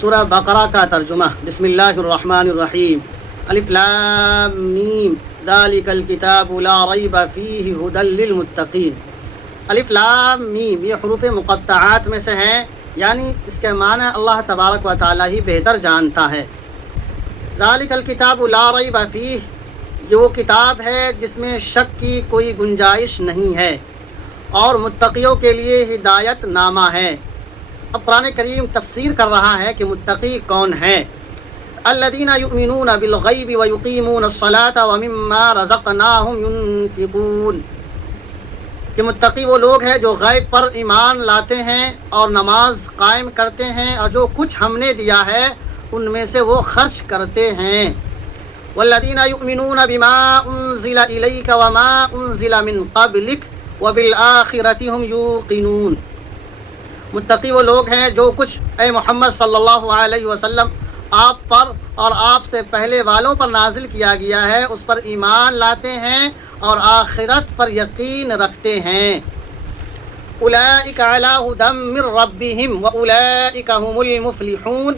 سورہ بقرہ کا ترجمہ۔ بسم اللہ الرحمن الرحیم۔ الف لام میم ذالک الکتاب لا ریب فیہ ھدی للمتقین۔ الف لام میم یہ حروف مقطعات میں سے ہیں، یعنی اس کے معنی اللہ تبارک و تعالی ہی بہتر جانتا ہے۔ ذالک الکتاب لا ریب فیہ، یہ وہ کتاب ہے جس میں شک کی کوئی گنجائش نہیں ہے اور متقیوں کے لیے ہدایت نامہ ہے۔ اب قرآن کریم تفسیر کر رہا ہے کہ متقی کون ہے۔ الذین یؤمنون بالغیب ویقیمون الصلاۃ ومما رزقناہم ینفقون، کہ متقی وہ لوگ ہیں جو غیب پر ایمان لاتے ہیں اور نماز قائم کرتے ہیں اور جو کچھ ہم نے دیا ہے ان میں سے وہ خرچ کرتے ہیں۔ والذین یؤمنون بما انزل الیک وما انزل من قبلک وبالآخرۃ ہم یوقنون، متقی وہ لوگ ہیں جو کچھ اے محمد صلی اللہ علیہ وسلم آپ پر اور آپ سے پہلے والوں پر نازل کیا گیا ہے اس پر ایمان لاتے ہیں اور آخرت پر یقین رکھتے ہیں۔ اولئک علی ھدی من ربہم واولئک ھم المفلحون،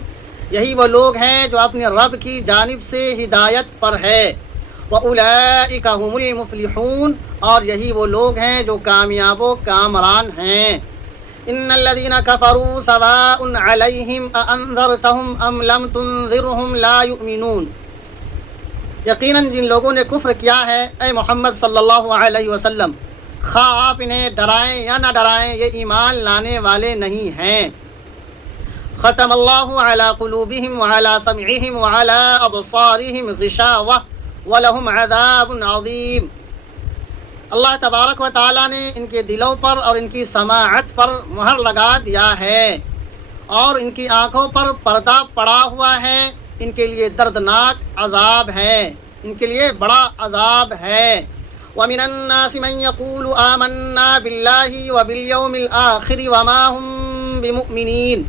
یہی وہ لوگ ہیں جو اپنے رب کی جانب سے ہدایت پر ہے۔ واولئک ھم المفلحون، اور یہی وہ لوگ ہیں جو کامیاب و کامران ہیں۔ ان الذين كفروا سواء عليهم أأنذرتهم ام لم تنذرهم لا يؤمنون، یقیناً جن لوگوں نے کفر کیا ہے اے محمد صلی اللہ علیہ وسلم، خواہ آپ انہیں ڈرائیں یا نہ ڈرائیں یہ ایمان لانے والے نہیں ہیں۔ ختم اللہ علی قلوبہم وعلی سمعہم وعلی ابصارہم غشاوہ ولہم عذاب عظیم، اللہ تبارک و تعالیٰ نے ان کے دلوں پر اور ان کی سماعت پر مہر لگا دیا ہے اور ان کی آنکھوں پر پردہ پڑا ہوا ہے، ان کے لیے دردناک عذاب ہے، ان کے لیے بڑا عذاب ہے۔ وَمِنَ النَّاسِ مَن يَقُولُ آمَنَّا بِاللَّهِ وَبِالْيَوْمِ الْآخِرِ وَمَا هُم بِمُؤْمِنِينَ،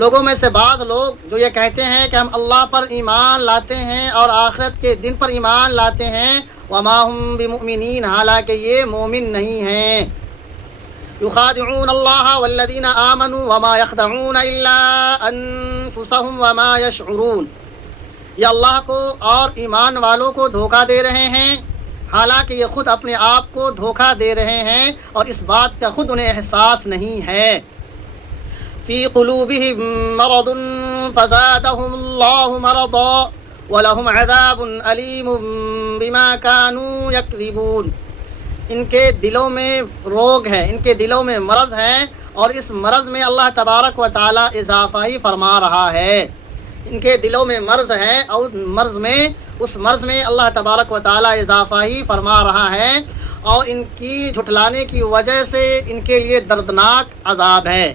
لوگوں میں سے بعض لوگ جو یہ کہتے ہیں کہ ہم اللہ پر ایمان لاتے ہیں اور آخرت کے دن پر ایمان لاتے ہیں، وما هم بمؤمنین، حالانکہ یہ مومن نہیں ہیں۔ یخادعون اللہ والذین آمنوا وما یخدعون الا انفسهم وما یشعرون، یہ اللہ کو اور ایمان والوں کو دھوکہ دے رہے ہیں حالانکہ یہ خود اپنے آپ کو دھوکہ دے رہے ہیں اور اس بات کا خود انہیں احساس نہیں ہے۔ فی قلوبہم مرض فزادہم اللہ مرضا وَلَهُمْ عَذَابٌ أَلِيمٌ بِمَا كَانُوا يَكْذِبُونَ، ان کے دلوں میں روگ ہے، ان کے دلوں میں مرض ہے اور اس مرض میں اللہ تبارک و تعالی اضافہ ہی فرما رہا ہے۔ ان کے دلوں میں مرض ہے اور اس مرض میں اللہ تبارک و تعالی اضافہ ہی فرما رہا ہے اور ان کی جھٹلانے کی وجہ سے ان کے لیے دردناک عذاب ہے۔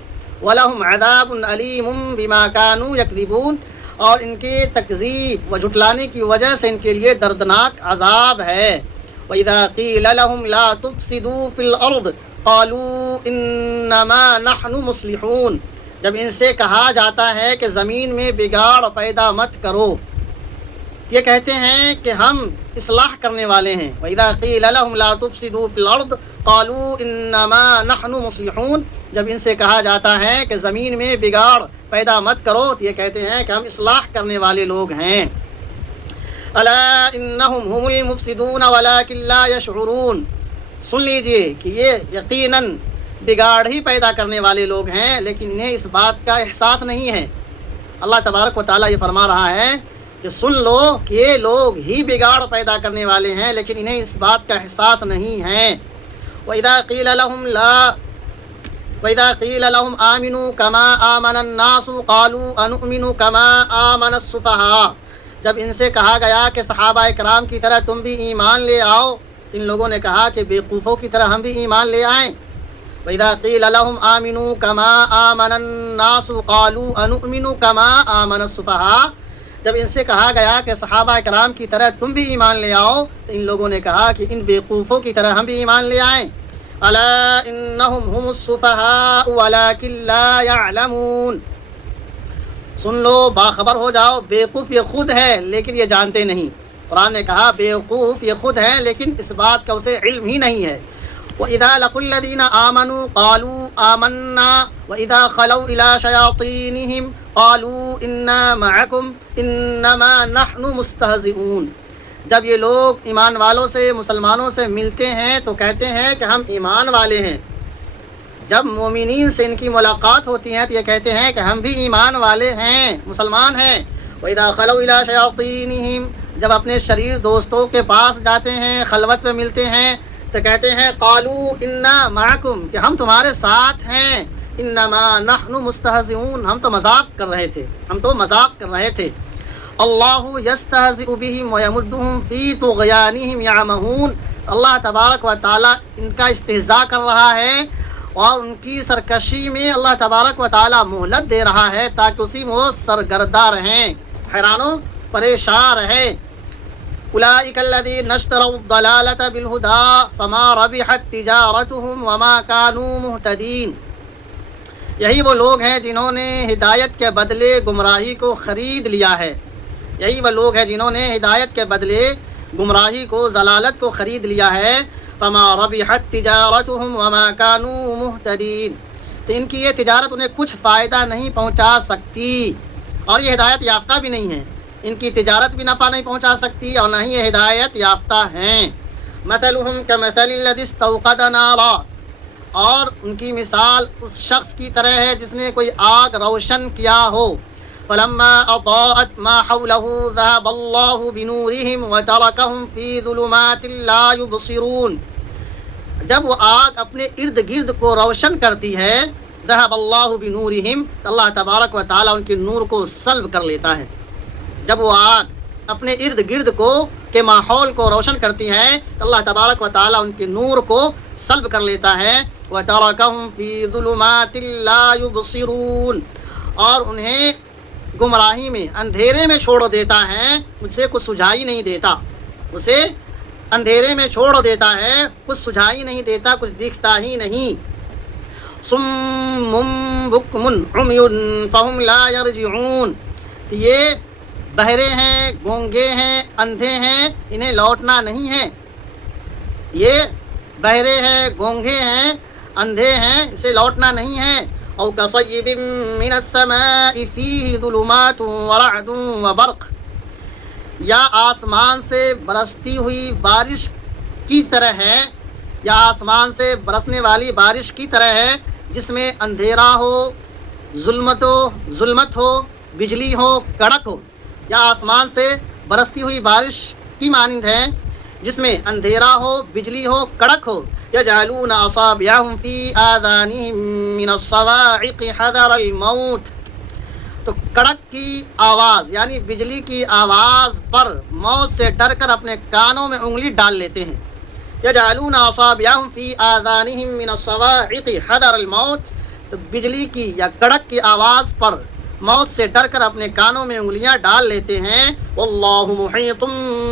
وَلَهُمْ عَذَابٌ أَلِيمٌ بِمَا كَانُوا يَكْذِبُونَ، اور ان کی تکذیب و جھٹلانے کی وجہ سے ان کے لیے دردناک عذاب ہے۔ وَإِذَا قِيلَ لَهُمْ لَا تُفْسِدُوا فِي الْأَرْضِ قَالُوا إِنَّمَا نَحْنُ مُصْلِحُونَ، جب ان سے کہا جاتا ہے کہ زمین میں بگاڑ پیدا مت کرو، یہ کہتے ہیں کہ ہم اصلاح کرنے والے ہیں۔ وَإِذَا قِيلَ لَهُمْ لَا تُفْسِدُوا فِي الْأَرْضِ قَالُوا إِنَّمَا نَحْنُ مُصْلِحُونَ، جب ان سے کہا جاتا ہے کہ زمین میں بگاڑ پیدا مت کرو تو یہ کہتے ہیں کہ ہم اصلاح کرنے والے لوگ ہیں۔ الا انہم هم المفسدون ولکن لا یشعرون، سن لیجئے کہ یہ یقیناً بگاڑ ہی پیدا کرنے والے لوگ ہیں لیکن انہیں اس بات کا احساس نہیں ہے۔ اللہ تبارک و تعالیٰ یہ فرما رہا ہے کہ سن لو کہ یہ لوگ ہی بگاڑ پیدا کرنے والے ہیں لیکن انہیں اس بات کا احساس نہیں ہے۔ وَإِذَا قِيلَ لَهُمْ آمِنُوا كَمَا آمَنَ النَّاسُ قَالُوا أَنُؤْمِنُ كَمَا آمَنَ السُّفَهَاءُ، جب ان سے کہا گیا کہ صحابہ کرام کی طرح تم بھی ایمان لے آؤ، ان لوگوں نے کہا کہ بیوقوفوں کی طرح ہم بھی ایمان لے آئیں۔ وَإِذَا قِيلَ لَهُمْ آمِنُوا كَمَا آمَنَ النَّاسُ قَالُوا أَنُؤْمِنُ كَمَا آمَنَ السُّفَهَاءُ، جب ان سے کہا گیا کہ صحابہ کرام کی طرح تم بھی ایمان لے آؤ تو ان لوگوں نے کہا کہ ان بیوقوفوں کی طرح ہم بھی ایمان لے آئیں۔ الا انہم هم السفہاء ولکن لا يعلمون، سن لو باخبر ہو جاؤ، بیوقوف یہ خود ہے لیکن یہ جانتے نہیں۔ قرآن نے کہا بیوقوف یہ خود ہے لیکن اس بات کا اسے علم ہی نہیں ہے۔ وَإِذَا لَقُوا الَّذِينَ آمَنُوا قَالُوا آمَنَّا وَإِذَا خَلَوْا إِلَىٰ شَيَاطِينِهِمْ قَالُوا إِنَّا مَعَكُمْ إِنَّمَا نَحْنُ مُسْتَهْزِئُونَ۔ جب یہ لوگ ایمان والوں سے، مسلمانوں سے ملتے ہیں تو کہتے ہیں کہ ہم ایمان والے ہیں۔ جب مومنین سے ان کی ملاقات ہوتی ہے تو یہ کہتے ہیں کہ ہم بھی ایمان والے ہیں، مسلمان ہیں۔ وَإِذَا خَلَوْا إِلَىٰ شَيَاطِينِهِمْ، جب اپنے شریر دوستوں کے پاس جاتے ہیں، خلوت میں ملتے ہیں تو کہتے ہیں قالوا انا معکم، کہ ہم تمہارے ساتھ ہیں، انما نحن مستہزئون، ہم تو مذاق کر رہے تھے، اللہ یستہزئ بہم ویمدہم فی طغیانہم یعمہون، اللہ تبارک و تعالیٰ ان کا استہزاء کر رہا ہے اور ان کی سرکشی میں اللہ تبارک و تعالیٰ مہلت دے رہا ہے تاکہ اسی میں وہ سرگردہ رہیں، حیران و پریشان رہیں۔ اولئک الذین اشتروا الضلالۃ بالہدی فما ربحت تجارتہم وما کانوا مہتدین۔ یہی وہ لوگ ہیں جنہوں نے ہدایت کے بدلے گمراہی کو خرید لیا ہے، یہی وہ لوگ ہیں جنہوں نے ہدایت کے بدلے گمراہی کو، ضلالت کو خرید لیا ہے۔ فما ربحت تجارتہم وما کانوا مہتدین، تو ان کی یہ تجارت انہیں کچھ فائدہ نہیں پہنچا سکتی اور یہ ہدایت یافتہ بھی نہیں ہے، ان کی تجارت بھی نفع نہیں پہنچا سکتی اور نہ ہی یہ ہدایت یافتہ ہیں۔ مثلہم کمثل الذی استوقد نارا، اور ان کی مثال اس شخص کی طرح ہے جس نے کوئی آگ روشن کیا ہو۔ فلما اضاءت ما حولہ ذهب اللہ بنورہم وترکہم فی ظلمات لا یبصرون، جب وہ آگ اپنے ارد گرد کو روشن کرتی ہے، ذهب اللہ بنورہم، اللہ تبارک و تعالیٰ ان کے نور کو سلب کر لیتا ہے۔ جب وہ آگ اپنے ارد گرد کو کے ماحول کو روشن کرتی ہے تو اللہ تبارک و تعالیٰ ان کے نور کو سلب کر لیتا ہے۔ وَتَرَكَهُمْ فِي ظُلُمَاتٍ لَا يُبْصِرُونَ، اور انہیں گمراہی میں، اندھیرے میں چھوڑ دیتا ہے، اسے کچھ سجھائی نہیں دیتا، اسے اندھیرے میں چھوڑ دیتا ہے، کچھ سجھائی نہیں دیتا، کچھ دکھتا ہی نہیں۔ صُمٌّ بُكْمٌ عُمْيٌ فَهُمْ لَا يَرْجِعُونَ، تو یہ بہرے ہیں، گونگے ہیں، اندھے ہیں، انہیں لوٹنا نہیں ہے۔ یہ بہرے ہیں، گونگے ہیں، اندھے ہیں، اسے لوٹنا نہیں ہے۔ او کصیب من السماء فیہ ظلمات ورعد وبرق، یا آسمان سے برستی ہوئی بارش کی طرح ہے، یا آسمان سے برسنے والی بارش کی طرح ہے جس میں اندھیرا ہو، ظلمت ہو، بجلی ہو، کڑک ہو، یا آسمان سے برستی ہوئی بارش کی مانند ہے جس میں اندھیرا ہو، بجلی ہو، کڑک ہو۔ یجعلون اصابعهم فی آذانہم من الصواعق حذر الموت، تو کڑک کی آواز یعنی بجلی کی آواز پر موت سے ڈر کر اپنے کانوں میں انگلی ڈال لیتے ہیں۔ یجعلون اصابعهم فی آذانہم من الصواعق حذر الموت، تو بجلی کی یا کڑک کی آواز پر موت سے ڈر کر اپنے کانوں میں انگلیاں ڈال لیتے ہیں۔ واللہ محیط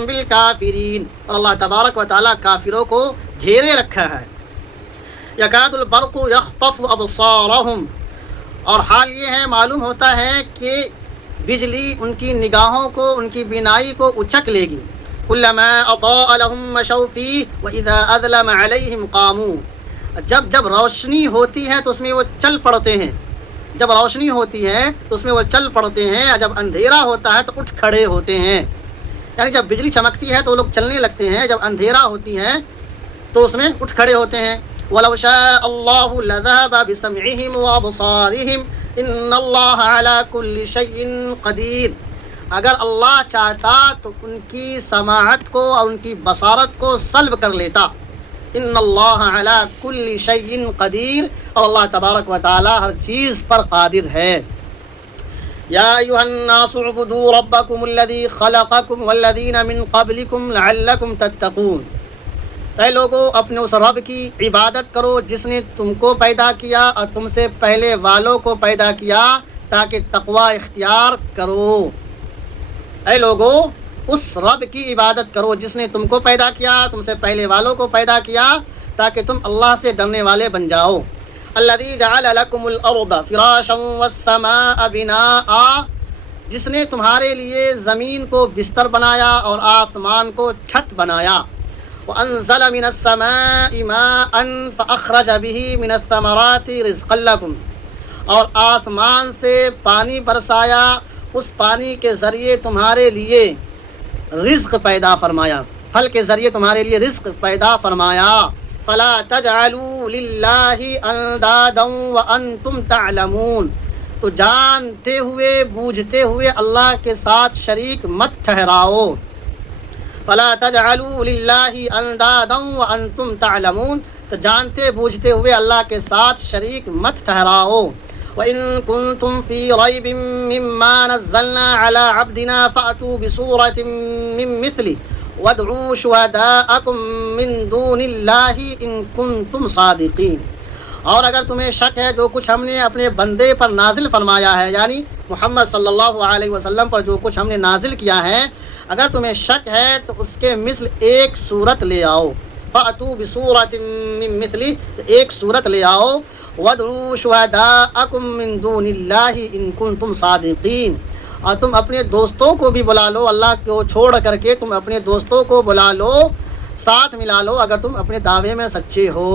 بالکافرین، اور اللہ تبارک و تعالیٰ کافروں کو گھیرے رکھا ہے۔ یکاد البرق یخطف ابصارہم، اور حال یہ ہے، معلوم ہوتا ہے کہ بجلی ان کی نگاہوں کو، ان کی بینائی کو اچک لے گی۔ کلما اضاء لهم مشوا فیہ واذا اظلم علیہم قاموا، جب روشنی ہوتی ہے تو اس میں وہ چل پڑتے ہیں، جب روشنی ہوتی ہے تو اس میں وہ چل پڑتے ہیں، اور جب اندھیرا ہوتا ہے تو اٹھ کھڑے ہوتے ہیں۔ یعنی جب بجلی چمکتی ہے تو لوگ چلنے لگتے ہیں، جب اندھیرا ہوتی ہے تو اس میں اٹھ کھڑے ہوتے ہیں۔ وَلَوْ شَاءَ اللَّهُ لَذَهَبَ بِسَمْعِهِمْ وَأَبْصَارِهِمْ إِنَّ اللَّهَ عَلَى كُلِّ شَيْءٍ قَدِيرٌ، اگر اللہ چاہتا تو ان کی سماعت کو اور ان کی بصارت کو سلب کر لیتا۔ ان اللہ علی کل شیء قدیر، اور اللہ تبارک و تعالی ہر چیز پر قادر ہے۔ یا ایھا الناس اعبدوا ربکم الذی خلقکم والذین من قبلکم لعلکم تتقون، اے لوگو اپنے اس رب کی عبادت کرو جس نے تم کو پیدا کیا اور تم سے پہلے والوں کو پیدا کیا تاکہ تقوی اختیار کرو۔ اے لوگو اس رب کی عبادت کرو جس نے تم کو پیدا کیا، تم سے پہلے والوں کو پیدا کیا تاکہ تم اللہ سے ڈرنے والے بن جاؤ۔ الذی جعل لکم الارض فراشا والسماء بناء، جس نے تمہارے لیے زمین کو بستر بنایا اور آسمان کو چھت بنایا۔ وَأَنزَلَ مِنَ السَّمَاءِ مَاءً فَأَخْرَجَ بِهِ مِنَ الثَّمَرَاتِ رِزْقًا لَكُمْ، اور آسمان سے پانی برسایا، اس پانی کے ذریعے تمہارے لیے رزق پیدا فرمایا، پھل کے ذریعے تمہارے لیے رزق پیدا فرمایا۔ فَلَا تَجْعَلُوا لِلَّهِ أَنْدَادًا وَأَنْتُمْ تَعْلَمُونَ، تو جانتے ہوئے بوجھتے ہوئے اللہ کے ساتھ شریک مت ٹھہراؤ۔ فَلَا تَجْعَلُوا لِلَّهِ أَنْدَادًا وَأَنْتُمْ تَعْلَمُونَ، تو جانتے بوجھتے ہوئے اللہ کے ساتھ شریک مت ٹھہراؤ۔ وَإِن كُنتُمْ فِي رَيْبٍ مِّمَّا نَزَّلْنَا عَلَىٰ عَبْدِنَا فَأْتُوا بِسُورَةٍ مِّن مِّثْلِهِ وَادْعُوا شُهَدَاءَكُم مِّن دُونِ اللَّهِ إِن كُنتُمْ صَادِقِينَ، اور اگر تمہیں شک ہے جو کچھ ہم نے اپنے بندے پر نازل فرمایا ہے، یعنی محمد صلی اللہ علیہ وسلم پر جو کچھ ہم نے نازل کیا ہے، اگر تمہیں شک ہے تو اس کے مثل ایک صورت لے آؤ۔ فَأْتُوا بِسُورَةٍ مِّن مِّثْلِهِ، ایک صورت لے آؤ۔ وَادْعُوا شُهَدَاءَكُم مِّن دُونِ اللَّهِ إِن كُنتُمْ صَادِقِينَ، اور تم اپنے دوستوں کو بھی بلا لو، اللہ کو چھوڑ کر کے تم اپنے دوستوں کو بلا لو، ساتھ ملا لو اگر تم اپنے دعوے میں سچے ہو۔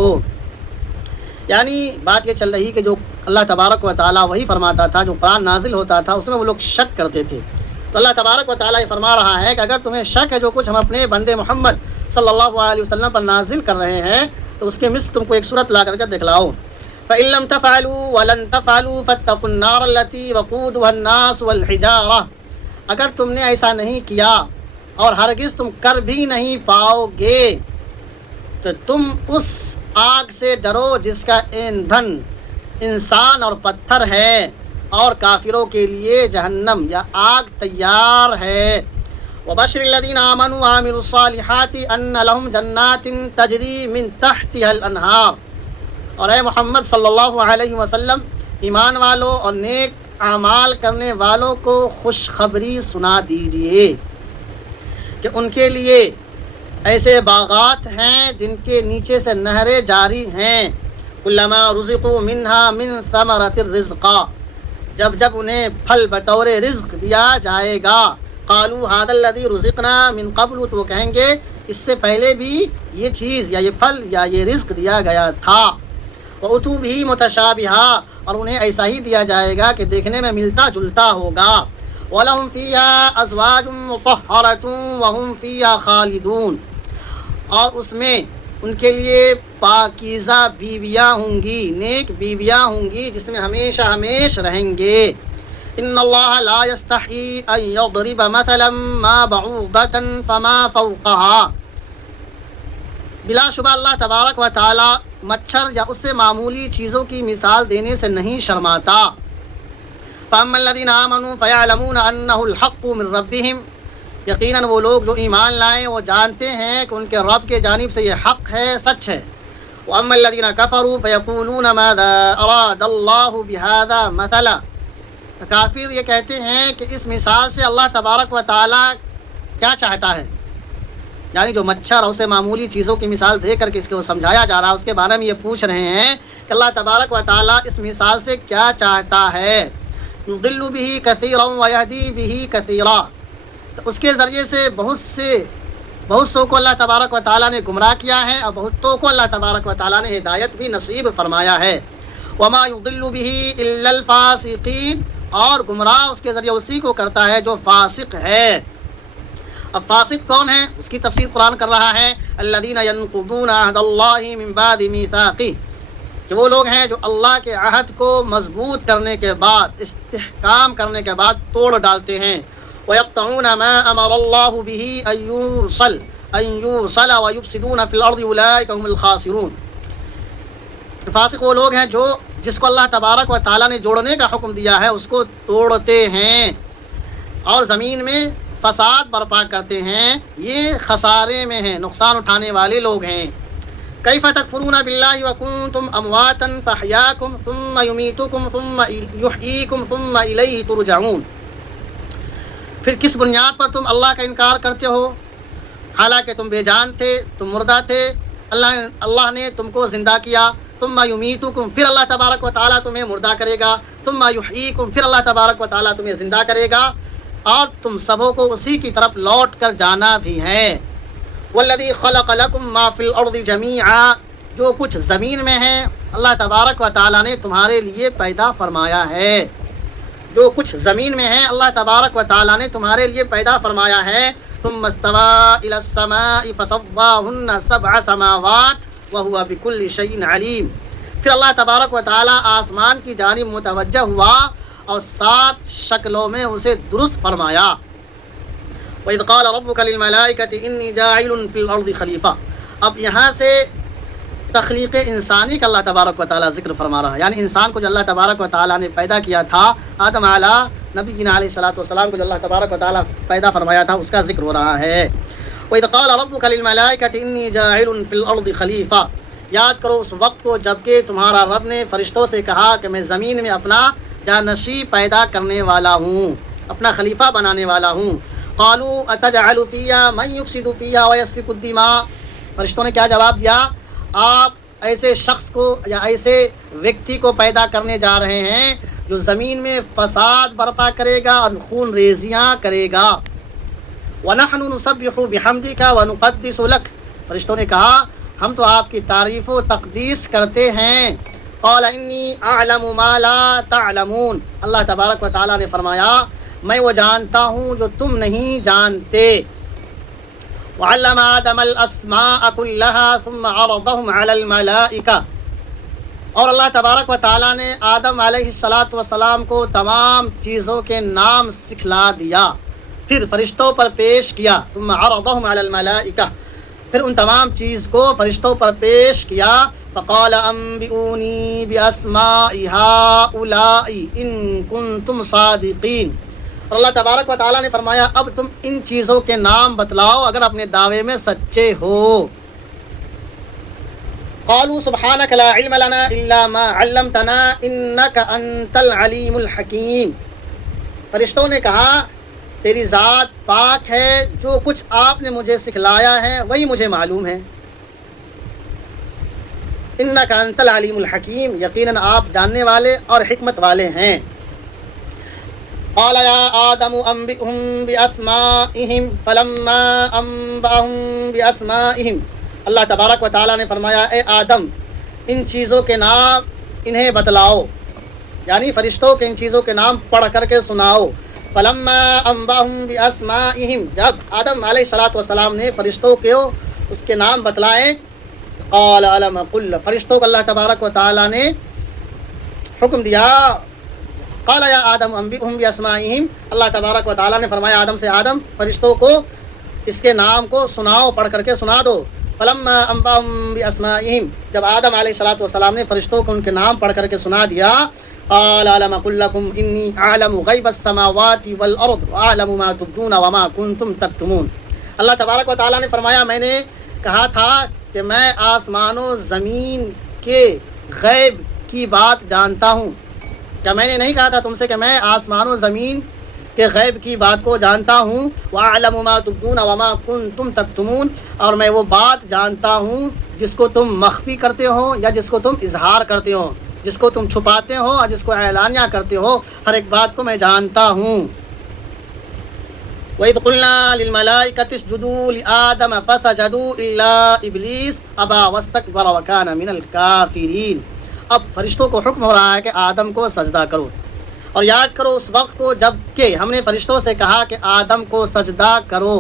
یعنی بات یہ چل رہی کہ جو اللہ تبارک و تعالیٰ وہی فرماتا تھا، جو قرآن نازل ہوتا تھا اس میں وہ لوگ شک کرتے تھے، تو اللہ تبارک و تعالیٰ یہ فرما رہا ہے کہ اگر تمہیں شک ہے جو کچھ ہم اپنے بندے محمد صلی اللہ علیہ وسلم پر نازل کر رہے ہیں، تو اس کے مثل تم کو ایک صورت لا کر کے دکھلاؤ۔ فَإِن لَّمْ تَفْعَلُوا وَلَن تَفْعَلُوا فَاتَّقُوا النَّارَ الَّتِي وَقُودُهَا النَّاسُ وَالْحِجَارَةُ، اگر تم نے ایسا نہیں کیا اور ہرگز تم کر بھی نہیں پاؤ گے تو تم اس آگ سے ڈرو جس کا ایندھن انسان اور پتھر ہے، اور کافروں کے لیے جہنم یا آگ تیار ہے۔ وَبَشِّرِ الَّذِينَ آمَنُوا وَعَمِلُوا الصَّالِحَاتِ أَنَّ لَهُمْ جَنَّاتٍ تَجْرِي مِن تَحْتِهَا الْأَنْهَارُ، اور اے محمد صلی اللہ علیہ وسلم ایمان والوں اور نیک اعمال کرنے والوں کو خوشخبری سنا دیجئے کہ ان کے لیے ایسے باغات ہیں جن کے نیچے سے نہریں جاری ہیں۔ کلما رزقوا منها من ثمرۃ الرزق، جب جب انہیں پھل بطور رزق دیا جائے گا، قالوا هذا الذي رزقنا من قبل، تو وہ کہیں گے اس سے پہلے بھی یہ چیز یا یہ پھل یا یہ رزق دیا گیا تھا۔ وَأُتُوا بِهِ مُتَشَابِهًا، اور انہیں ایسا ہی دیا جائے گا کہ دیکھنے میں ملتا جلتا ہوگا۔ وَلَهُمْ فِيهَا أَزْوَاجٌ مُطَهَّرَةٌ وَهُمْ فِيهَا خَالِدُونَ، اور اس میں ان کے لیے پاکیزہ بیویاں ہوں گی، نیک بیویاں ہوں گی جس میں ہمیشہ ہمیشہ رہیں گے۔ إِنَّ اللَّهَ لَا يَسْتَحْيِي أَن يَضْرِبَ مَثَلًا مَا بَعُوضَةً فَمَا فَوْقَهَا، بلا شبہ اللہ تبارک و تعالی مچھر یا اس سے معمولی چیزوں کی مثال دینے سے نہیں شرماتا۔ فَأَمَّا الَّذِينَ آمَنُوا فَيَعْلَمُونَ أَنَّهُ الْحَقُّ مِن رَّبِّهِمْ، یقیناً وہ لوگ جو ایمان لائیں وہ جانتے ہیں کہ ان کے رب کے جانب سے یہ حق ہے، سچ ہے۔ وَأَمَّا الَّذِينَ كَفَرُوا فَيَقُولُونَ مَاذَا أَرَادَ اللَّهُ بِهَذَا مَثَلًا، تو کافر یہ کہتے ہیں کہ اس مثال سے اللہ تبارک و تعالی کیا چاہتا ہے، یعنی جو مچھر اور اسے معمولی چیزوں کی مثال دے کر کے اس کو سمجھایا جا رہا ہے، اس کے بارے میں یہ پوچھ رہے ہیں کہ اللہ تبارک و تعالیٰ اس مثال سے کیا چاہتا ہے۔ يُضِلُّ بِهِ كَثِيرًا وَيَهْدِي بِهِ كَثِيرًا، تو اس کے ذریعے سے بہت سو کو اللہ تبارک و تعالیٰ نے گمراہ کیا ہے اور بہتوں کو اللہ تبارک و تعالیٰ نے ہدایت بھی نصیب فرمایا ہے۔ وَمَا يُضِلُّ بِهِ إِلَّا الْفَاسِقِينَ، اور گمراہ اس کے ذریعے اسی کو کرتا ہے جو فاسق ہے۔ اب فاسق کون ہے اس کی تفسیر قرآن کر رہا ہے، الذین ینقضون عہد اللہ من بعد میثاقہ، کہ وہ لوگ ہیں جو اللہ کے عہد کو مضبوط کرنے کے بعد، استحکام کرنے کے بعد توڑ ڈالتے ہیں۔ وَيَقْطَعُونَ مَا أَمَرَ اللَّهُ بِهِ أَن يُرْسَلَ وَيُفْسِدُونَ فِي الْأَرْضِ أُولَٰئِكَ هُمُ الْخَاسِرُونَ، فاسق وہ لوگ ہیں جو جس کو اللہ تبارک و تعالیٰ نے جوڑنے کا حکم دیا ہے اس کو توڑتے ہیں اور زمین میں فساد برپا کرتے ہیں، یہ خسارے میں ہیں، نقصان اٹھانے والے لوگ ہیں۔ کیف تکفرون باللہ وکنتم امواتا فاحیاکم ثم یمیتکم ثم یحییکم ثم الیہ ترجعون، پھر کس بنیاد پر تم اللہ کا انکار کرتے ہو حالانکہ تم بے جان تھے، تم مردہ تھے، اللہ نے تم کو زندہ کیا، ثم یمیتکم، پھر اللہ تبارک و تعالیٰ تمہیں مردہ کرے گا، ثم یحییکم، پھر اللہ تبارک و تعالیٰ تمہیں زندہ کرے گا، اور تم سبوں کو اسی کی طرف لوٹ کر جانا بھی ہے۔ والذی خلق لکم ما فی الارض جمیعا، جو کچھ زمین میں ہے اللہ تبارک و تعالیٰ نے تمہارے لیے پیدا فرمایا ہے، جو کچھ زمین میں ہے اللہ تبارک و تعالیٰ نے تمہارے لیے پیدا فرمایا ہے۔ ثم استوى الى السماء فسواهن 7 سماوات وهو بكل شيء علیم، پھر اللہ تبارک و تعالیٰ آسمان کی جانب متوجہ ہوا اور 7 شکلوں میں اسے درست فرمایا۔ وَإِذْ قَالَ رَبُّكَ لِلْمَلَائِكَةِ إِنِّي جَاعِلٌ فِي الْأَرْضِ خلیفہ، اب یہاں سے تخلیق انسانی کا اللہ تبارک و تعالیٰ ذکر فرما رہا ہے، یعنی انسان کو جو اللہ تبارک و تعالیٰ نے پیدا کیا تھا، آدم علیہ نبی علیہ الصلوۃ والسلام کو جو اللہ تبارک و تعالیٰ پیدا فرمایا تھا، اس کا ذکر ہو رہا ہے۔ وَإِذْ قَالَ رَبُّكَ لِلْمَلَائِكَةِ إِنِّي جَاعِلٌ فِي الْأَرْضِ خلیفہ، یاد کرو اس وقت کو جب کہ تمہارا رب نے فرشتوں سے کہا کہ میں زمین میں اپنا جانشین پیدا کرنے والا ہوں، اپنا خلیفہ بنانے والا ہوں۔ قالوا اتجعل فيها من يفسد فيها ويسفك الدماء، فرشتوں نے کیا جواب دیا؟ آپ ایسے شخص کو یا ایسے ویکتی کو پیدا کرنے جا رہے ہیں جو زمین میں فساد برپا کرے گا اور خون ریزیاں کرے گا۔ وَنَحْنُ نُسَبِّحُ بِحَمْدِكَ وَنُقَدِّسُ لَكَ، فرشتوں نے کہا ہم تو آپ کی تعریف و تقدیس کرتے ہیں۔ قَالَ إِنِّي أَعْلَمُ مَا لَا تَعْلَمُونَ، اللہ تبارک و تعالیٰ نے فرمایا میں وہ جانتا ہوں جو تم نہیں جانتے۔ وَعَلَّمَ آدَمَ الْأَسْمَاءَ كُلَّهَا ثُمَّ عَرَضَهُمْ عَلَى الْمَلَائِكَةِ، اور اللہ تبارک و تعالیٰ نے آدم علیہ السلام کو تمام چیزوں کے نام سکھلا دیا، پھر فرشتوں پر پیش کیا۔ ثُمَّ عَرَضَهُمْ عَلَى الْمَلَائِكَةِ، پھر ان تمام چیز کو فرشتوں پر پیش کیا۔ فَقَالَ أَنبِئُونِي بِأَسْمَاءِ هَؤُلَاءِ إِن كُنتُمْ صَادِقِينَ، اور اللہ تبارک و تعالیٰ نے فرمایا اب تم ان چیزوں کے نام بتلاؤ اگر اپنے دعوے میں سچے ہو۔ قالوا سبحانك لا علم لنا الا ما علمتنا انك انت العلیم الحکیم، فرشتوں نے کہا تیری ذات پاک ہے، جو کچھ آپ نے مجھے سکھلایا ہے وہی مجھے معلوم ہے۔ انك انت العلیم الحکیم، یقیناً آپ جاننے والے اور حکمت والے ہیں۔ قال يا آدم أنبئهم بأسمائهم فلما أنبأهم بأسمائهم، اللہ تبارک و تعالیٰ نے فرمایا اے آدم ان چیزوں کے نام انہیں بتلاؤ، یعنی فرشتوں کے ان چیزوں کے نام پڑھ کر کے سناؤ۔ فلما أنبأهم بأسمائهم، جب آدم علیہ السلام نے فرشتوں کو اس کے نام بتلائے، قال ألم قل، فرشتوں کو اللہ تبارک و تعالیٰ نے حکم دیا، قال یا آدم انبئهم باسمائهم، اللہ تبارک و تعالیٰ نے فرمایا آدم سے آدم فرشتوں کو اس کے نام کو سناؤ، پڑھ کر کے سنا دو۔ فلما انبأهم باسمائهم، جب آدم علیہ السلام نے فرشتوں کو ان کے نام پڑھ کر کے سنا دیا، قال الم اقل لكم انی اعلم غیب السماوات والارض واعلم ما تبدون وما کنتم تکتمون، اللہ تبارک و تعالیٰ نے فرمایا میں نے کہا تھا کہ میں آسمان و زمین کے غیب کی بات جانتا ہوں، کیا میں نے نہیں کہا تھا تم سے کہ میں آسمان و زمین کے غیب کی بات کو جانتا ہوں؟ وَأَعْلَمُ مَا تُبْدُونَ وَمَا كُنْتُمْ تَكْتُمُونَ، اور میں وہ بات جانتا ہوں جس کو تم مخفی کرتے ہو یا جس کو تم اظہار کرتے ہو، جس کو تم چھپاتے ہو اور جس کو اعلانیہ کرتے ہو، ہر ایک بات کو میں جانتا ہوں۔ وَإِذْ قُلْنَا لِلْمَلَائِكَةِ اسْجُدُوا لِآدَمَ فَسَجَدُوا إِلَّا إِبْلِيسَ أَبَى وَاسْتَكْبَرَ وَكَانَ مِنَ الْكَافِرِينَ، اب فرشتوں کو حکم ہو رہا ہے کہ آدم کو سجدہ کرو، اور یاد کرو اس وقت کو جب کہ ہم نے فرشتوں سے کہا کہ آدم کو سجدہ کرو،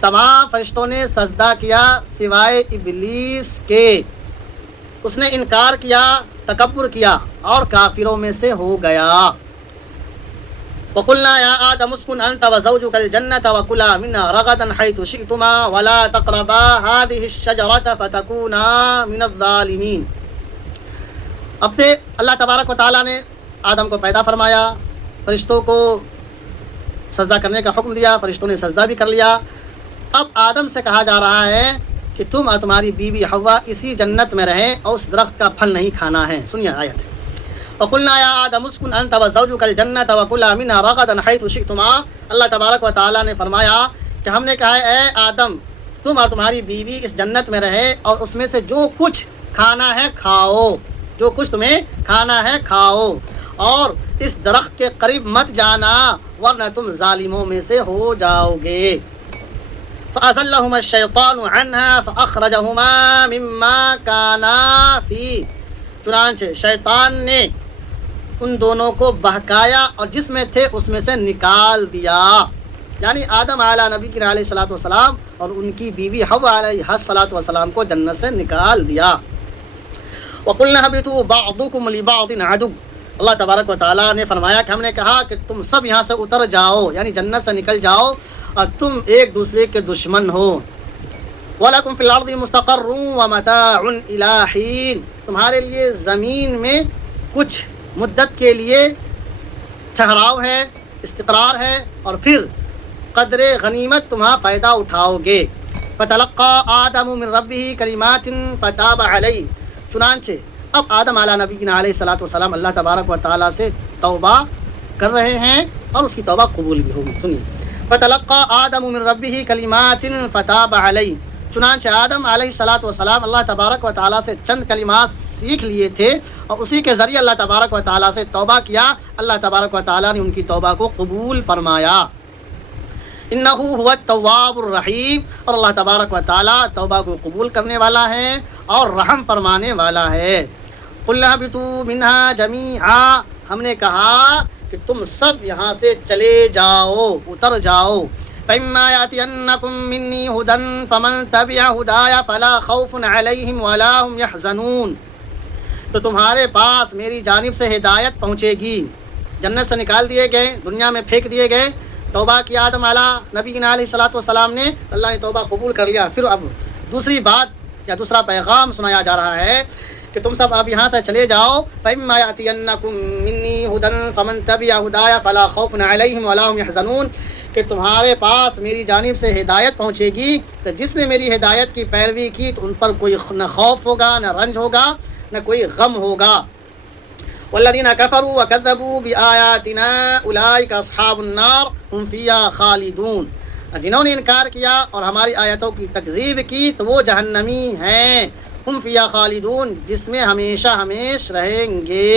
تمام فرشتوں نے سجدہ کیا سوائے ابلیس کے، اس نے انکار کیا، تکبر کیا اور کافروں میں سے ہو گیا۔ وَقُلْنَا يَا آدَمُ اسْكُنْ أَنْتَ وَزَوْجُكَ الْجَنَّةَ وَكُلَا مِنْهَا رَغَدًا حَيْثُ شِئْتُمَا وَلَا تَقْرَبَا هَٰذِهِ الشَّجَرَةَ فَتَكُونَا مِنَ الظَّالِمِينَ، اب سے اللہ تبارک و تعالیٰ نے آدم کو پیدا فرمایا، فرشتوں کو سجدہ کرنے کا حکم دیا، فرشتوں نے سجدہ بھی کر لیا۔ اب آدم سے کہا جا رہا ہے کہ تم اور تمہاری بیوی حوا اسی جنت میں رہیں اور اس درخت کا پھل نہیں کھانا ہے۔ سنیے آیت، وَقُلْنَا يَا آدَمُ اسْكُنْ أَنْتَ وَزَوْجُكَ الْجَنَّةَ وَكُلَا مِنْهَا رَغَدًا حَيْثُ شِئْتُمَا، اللہ تبارک و تعالیٰ نے فرمایا کہ ہم نے کہا اے آدم تم اور تمہاری بیوی اس جنت میں رہے اور اس میں سے جو کچھ کھانا ہے کھاؤ، جو کچھ تمہیں کھانا ہے کھاؤ، اور اس درخت کے قریب مت جانا ورنہ تم ظالموں میں سے ہو جاؤ گے۔ فأزلهما الشیطان عنها فأخرجهما مما كانا فيه، چنانچہ شیطان نے ان دونوں کو بہکایا اور جس میں تھے اس میں سے نکال دیا، یعنی آدم علیہ نبی کی علیہ الصلوۃ والسلام اور ان کی بیوی حوا علیہ الصلوۃ والسلام کو جنت سے نکال دیا۔ وَقُلْنَا اهْبِطُوا بَعْضُكُمْ لِبَعْضٍ عَدُوٌّ، اللہ تبارک و تعالیٰ نے فرمایا کہ ہم نے کہا کہ تم سب یہاں سے اتر جاؤ، یعنی جنت سے نکل جاؤ اور تم ایک دوسرے کے دشمن ہو۔ وَلَكُمْ فِي الْأَرْضِ مُسْتَقَرٌّ وَمَتَاعٌ إِلَىٰ حِينٍ، تمہارے لیے زمین میں کچھ مدت کے لیے ٹھہراؤ ہے، استقرار ہے، اور پھر قدر غنیمت تمہاں فائدہ اٹھاؤ گے۔ فَتَلَقَّىٰ آدَمُ مِن رَبِّهِ كَلِمَاتٍ فَتَابَ عَلَيْهِ، چنانچہ اب آدم علیہ نبی علیہ الصلوۃ والسلام اللہ تبارک و تعالیٰ سے توبہ کر رہے ہیں اور اس کی توبہ قبول بھی ہوگی۔ سنیے، فَتَلَقَّىٰ آدَمُ مِن رَبِّهِ كَلِمَاتٍ فَتَابَ عَلَيْهِ، چنانچہ آدم علیہ الصلوۃ والسلام اللہ تبارک و تعالیٰ سے چند کلمات سیکھ لیے تھے اور اسی کے ذریعے اللہ تبارک و تعالیٰ سے توبہ کیا۔ اللہ تبارک و تعالیٰ نے ان کی توبہ کو قبول فرمایا۔ انہ هو التواب الرحیم، اور اللہ تبارک و تعالیٰ توبہ کو قبول کرنے والا ہے اور رحم فرمانے والا ہے۔ قُلْنَا اهْبِطُوا مِنْهَا جَمِيعًا، ہم نے کہا کہ تم سب یہاں سے چلے جاؤ، اتر جاؤ۔ فَإِمَّا يَأْتِيَنَّكُم مِّنِّي هُدًى فَمَن تَبِعَ هُدَايَ فَلَا خَوْفٌ عَلَيْهِمْ وَلَا هُمْ يَحْزَنُونَ، تو تمہارے پاس میری جانب سے ہدایت پہنچے گی۔ جنت سے نکال دیے گئے، دنیا میں پھینک دیے گئے، توبہ کی آدم علیہ نبی علیہ الصلوۃ والسلام نے، اللہ نے توبہ قبول کر لیا۔ پھر اب دوسری بات یا دوسرا پیغام سنایا جا رہا ہے کہ تم سب اب یہاں سے چلے جاؤ۔ فَإِمَّا يَأْتِيَنَّكُم مِّنِّي هُدًى فَمَن تَبِعَ هُدَايَ فَلَا خَوْفٌ عَلَيْهِمْ وَلَا هُمْ يَحْزَنُونَ، کہ تمہارے پاس میری جانب سے ہدایت پہنچے گی، تو جس نے میری ہدایت کی پیروی کی تو ان پر کوئی نہ خوف ہوگا، نہ رنج ہوگا، نہ کوئی غم ہوگا۔ والذین کفروا وکذبوا بآیاتنا اولئک اصحاب النار هم فیہا خالدون، جنہوں نے انکار کیا اور ہماری آیتوں کی تکذیب کی تو وہ جہنمی ہیں، ہم فیہا خالدون، جس میں ہمیشہ ہمیش رہیں گے۔